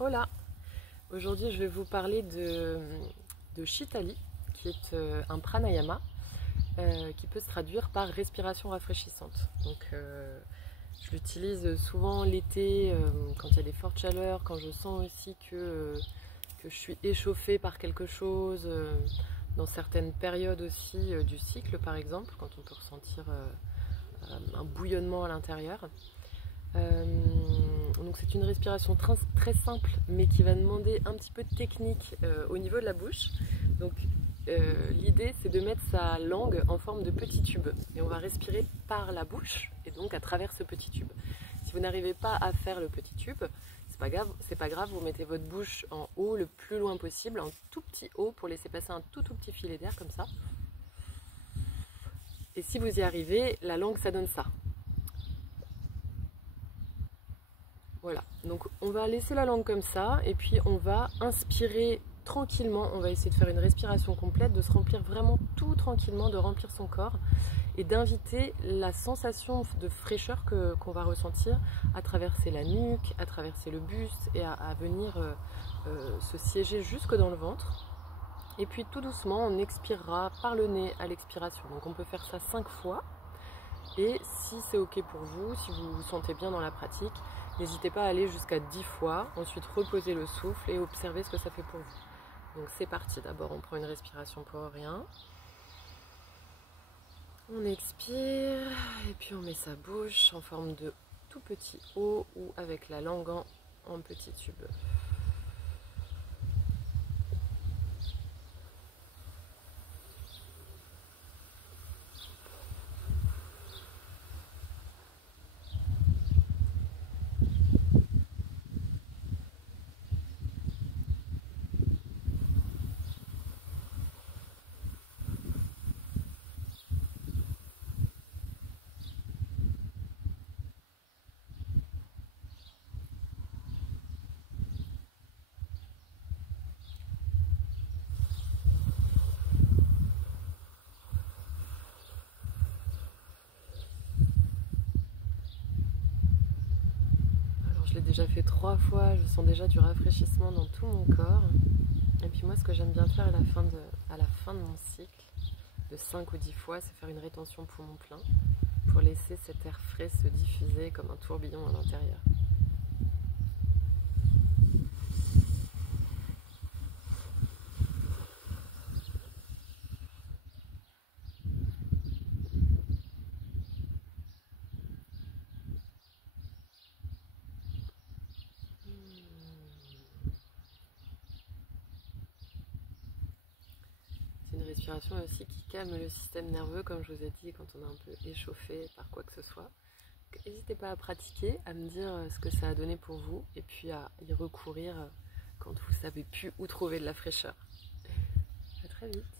Hola! Aujourd'hui, je vais vous parler de Shitali, qui est un pranayama qui peut se traduire par respiration rafraîchissante. Je l'utilise souvent l'été quand il y a des fortes chaleurs, quand je sens aussi que je suis échauffée par quelque chose, dans certaines périodes aussi du cycle, par exemple, quand on peut ressentir un bouillonnement à l'intérieur. Donc c'est une respiration très simple mais qui va demander un petit peu de technique au niveau de la bouche. Donc l'idée c'est de mettre sa langue en forme de petit tube et on va respirer par la bouche et donc à travers ce petit tube. Si vous n'arrivez pas à faire le petit tube, c'est pas grave, vous mettez votre bouche en haut le plus loin possible, en tout petit haut pour laisser passer un tout petit filet d'air comme ça. Et si vous y arrivez, la langue ça donne ça. Voilà, donc on va laisser la langue comme ça et puis on va inspirer tranquillement, on va essayer de faire une respiration complète, de se remplir vraiment tout tranquillement, de remplir son corps et d'inviter la sensation de fraîcheur qu'on va ressentir à traverser la nuque, à traverser le buste et à venir se siéger jusque dans le ventre. Et puis tout doucement, on expirera par le nez à l'expiration. Donc on peut faire ça 5 fois. Et si c'est ok pour vous, si vous vous sentez bien dans la pratique, n'hésitez pas à aller jusqu'à 10 fois, ensuite reposer le souffle et observer ce que ça fait pour vous. Donc c'est parti, d'abord on prend une respiration pour rien. On expire et puis on met sa bouche en forme de tout petit O ou avec la langue en petit tube. Je l'ai déjà fait 3 fois, je sens déjà du rafraîchissement dans tout mon corps. Et puis moi ce que j'aime bien faire à la fin de mon cycle, de 5 ou 10 fois, c'est faire une rétention poumon plein pour laisser cet air frais se diffuser comme un tourbillon à l'intérieur. C'est une respiration aussi qui calme le système nerveux, comme je vous ai dit, quand on est un peu échauffé par quoi que ce soit. N'hésitez pas à pratiquer, à me dire ce que ça a donné pour vous, et puis à y recourir quand vous savez plus où trouver de la fraîcheur. À très vite.